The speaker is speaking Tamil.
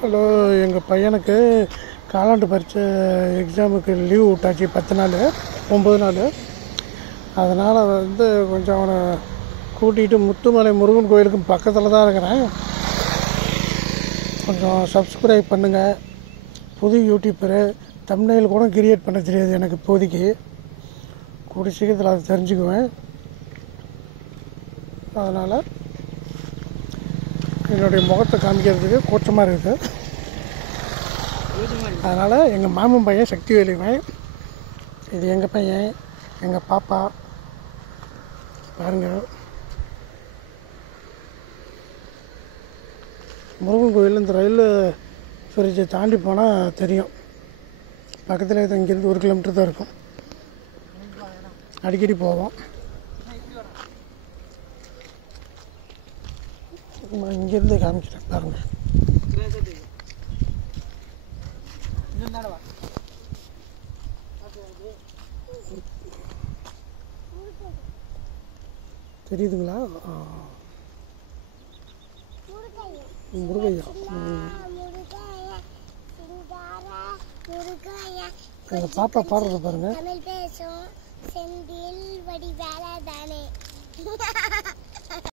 ஹலோ, எங்கள் பையனுக்கு காலாண்டு பரீட்சை எக்ஸாமுக்கு லீவ் விட்டாச்சு 10 நாள் 9 நாள். அதனால் கொஞ்சம் அவனை கூட்டிகிட்டு முத்துமலை முருகன் கோயிலுக்கு பக்கத்தில் தான் இருக்கிறேன். கொஞ்சம் சப்ஸ்கிரைப் பண்ணுங்கள். புது யூடியூப்பரு, தம்ப்நெயில் கூட கிரியேட் பண்ண தெரியாது எனக்கு இப்போதைக்கு. கூடிய சீக்கிரத்தில் அதை தெரிஞ்சுக்குவேன். அதனால் என்னுடைய முகத்தை காமிக்கிறதுக்கு கூச்சமாக இருக்குது. அதனால் எங்கள் மாமன் பையன் சக்திவேலுவன், இது எங்கள் பையன், எங்கள் பாப்பா பாருங்கள். முருகன் கோயில் இந்த ரயில் பிரிட்ஜை தாண்டி போனால் தெரியும். பக்கத்தில் இங்கேருந்து 1 கிலோமீட்டர் தான் இருக்கும். அடிக்கடி போவோம். இங்கேருந்து காமிக்கிறேன் பாருங்கள். தெரியுதுங்களா? முருகையா எங்கள் பாப்பா பாடுறது பாருங்க.